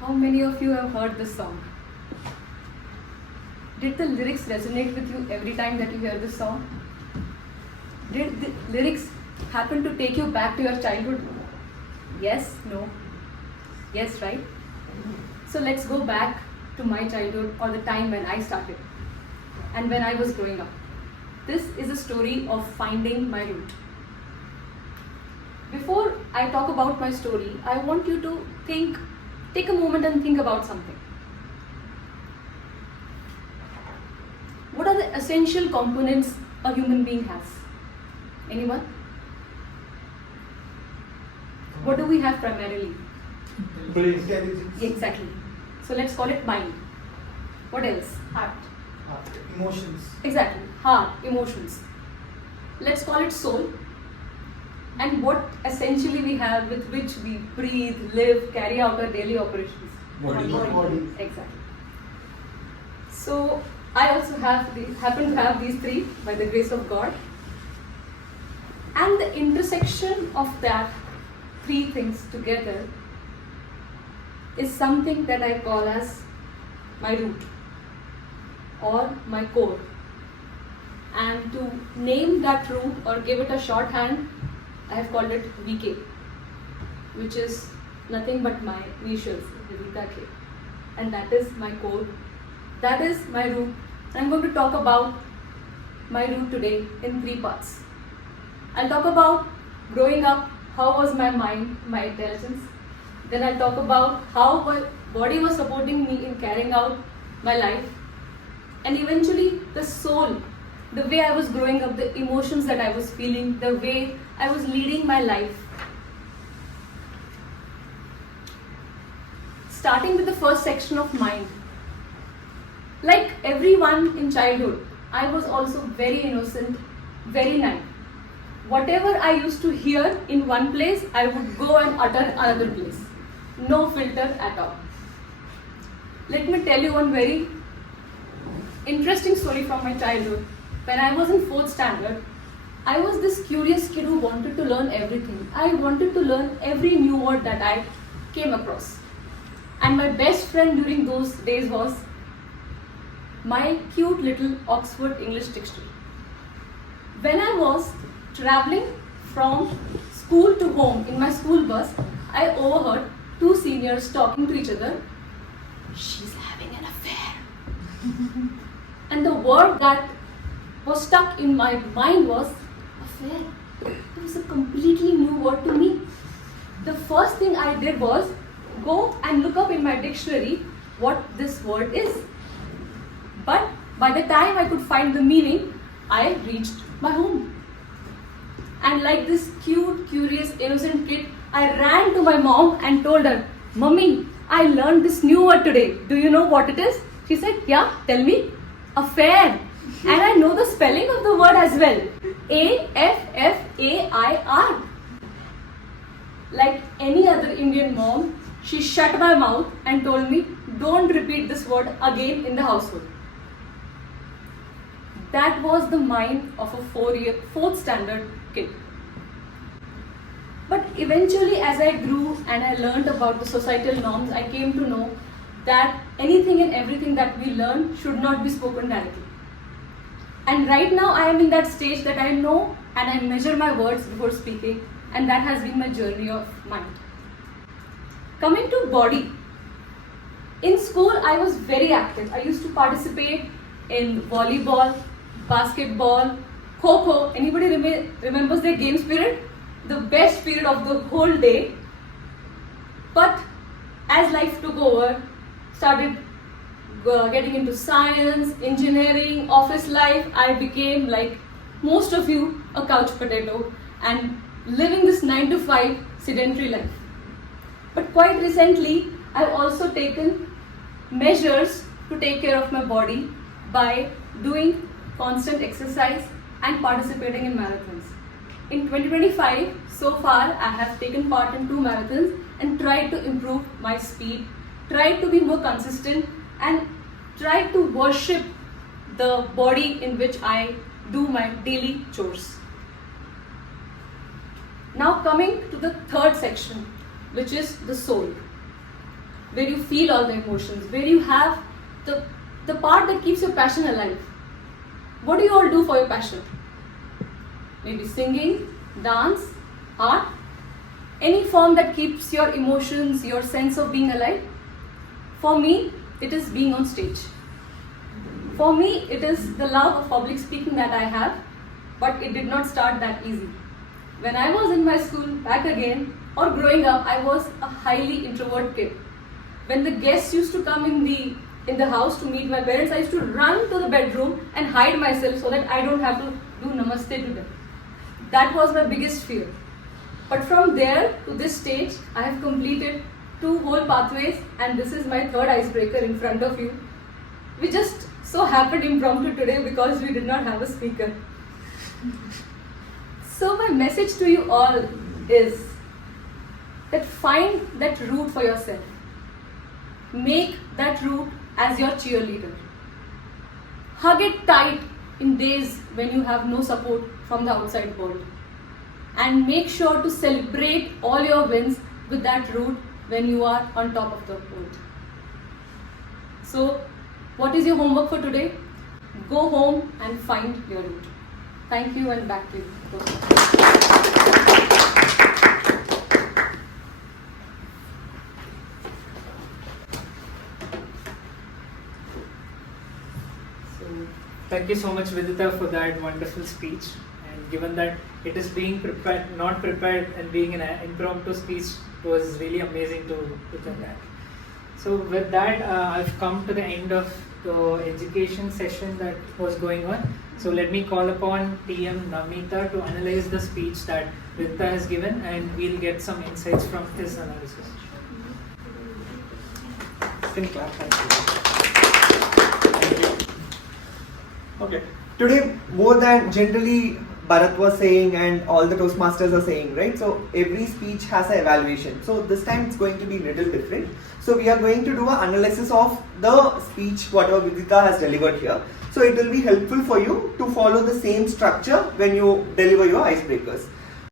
How many of you have heard this song? Did the lyrics resonate with you every time that you hear this song? Did the lyrics happen to take you back to your childhood? Yes, no? Yes, right? So let's go back to my childhood, or the time when I started and when I was growing up. This is a story of finding my root. Before I talk about my story, I want you to take a moment and think about something. What are the essential components a human being has? Anyone? What do we have primarily? Intelligence. Exactly. So let's call it mind. What else? Heart. Emotions. Exactly. Heart, emotions. Let's call it soul. And what essentially we have with which we breathe, live, carry out our daily operations? Body. Exactly. So I also happen to have these three by the grace of God. And the intersection of that three things together is something that I call as my root or my core. And to name that root or give it a shorthand, I have called it VK, which is nothing but my initials, Vidhita Kher. And that is my core. That is my root. I'm going to talk about my root today in three parts. I'll talk about growing up, how was my mind, my intelligence. Then I'll talk about how my body was supporting me in carrying out my life. And eventually the soul, the way I was growing up, the emotions that I was feeling, the way I was leading my life. Starting with the first section of mind. Like everyone in childhood, I was also very innocent, very naive. Whatever I used to hear in one place, I would go and utter another place. No filter at all. Let me tell you one very interesting story from my childhood. When I was in 4th standard, I was this curious kid who wanted to learn everything. I wanted to learn every new word that I came across. And my best friend during those days was my cute little Oxford English dictionary. When I was traveling from school to home in my school bus, I overheard two seniors talking to each other. She's having an affair. And the word that was stuck in my mind was affair. It was a completely new word to me. The first thing I did was go and look up in my dictionary what this word is. But by the time I could find the meaning, I reached my home. And like this cute, curious, innocent kid, I ran to my mom and told her, "Mummy, I learned this new word today. Do you know what it is?" She said, "Yeah, tell me." Affair. And I know the spelling of the word as well. A-F-F-A-I-R. Like any other Indian mom, she shut my mouth and told me, "Don't repeat this word again in the household." That was the mind of a 4th standard kid. But eventually, as I grew and I learned about the societal norms, I came to know that anything and everything that we learn should not be spoken directly. And right now I am in that stage that I know and I measure my words before speaking, and that has been my journey of mind. Coming to body. In school I was very active. I used to participate in volleyball, basketball, kho-kho. Anybody remembers their games period? The best period of the whole day. But as life took over, started getting into science, engineering, office life, I became, like most of you, a couch potato and living this 9 to 5 sedentary life. But quite recently, I've also taken measures to take care of my body by doing constant exercise and participating in marathons. In 2025, so far, I have taken part in 2 marathons and tried to improve my speed, tried to be more consistent, and tried to worship the body in which I do my daily chores. Now coming to the third section, which is the soul. where you feel all the emotions, where you have the part that keeps your passion alive. What do you all do for your passion? Maybe singing, dance, art, any form that keeps your emotions, your sense of being alive. For me, it is being on stage. For me, it is the love of public speaking that I have, but it did not start that easy. When I was in my school, back again, or growing up, I was a highly introvert kid. When the guests used to come in the house to meet my parents, I used to run to the bedroom and hide myself so that I don't have to do namaste to them. That was my biggest fear. But from there to this stage, I have completed 2 whole pathways, and this is my 3rd icebreaker in front of you. We just so happened impromptu today because we did not have a speaker. So my message to you all is that find that route for yourself. Make that route as your cheerleader. Hug it tight in days when you have no support from the outside world. And make sure to celebrate all your wins with that route when you are on top of the world. So, what is your homework for today? Go home and find your route. Thank you, and back to you. Thank you so much, Vidhita, for that wonderful speech. And given that it is being prepared, not prepared, and being an impromptu speech, it was really amazing to listen that. So with that, I've come to the end of the education session that was going on. So let me call upon TM Namita to analyze the speech that Vidhita has given, and we'll get some insights from his analysis. Can you clap? Thank you. Okay. Today, more than generally Bharat was saying and all the Toastmasters are saying, right? So every speech has an evaluation. So this time it's going to be little different. So we are going to do an analysis of the speech, whatever Vidhita has delivered here. So it will be helpful for you to follow the same structure when you deliver your icebreakers.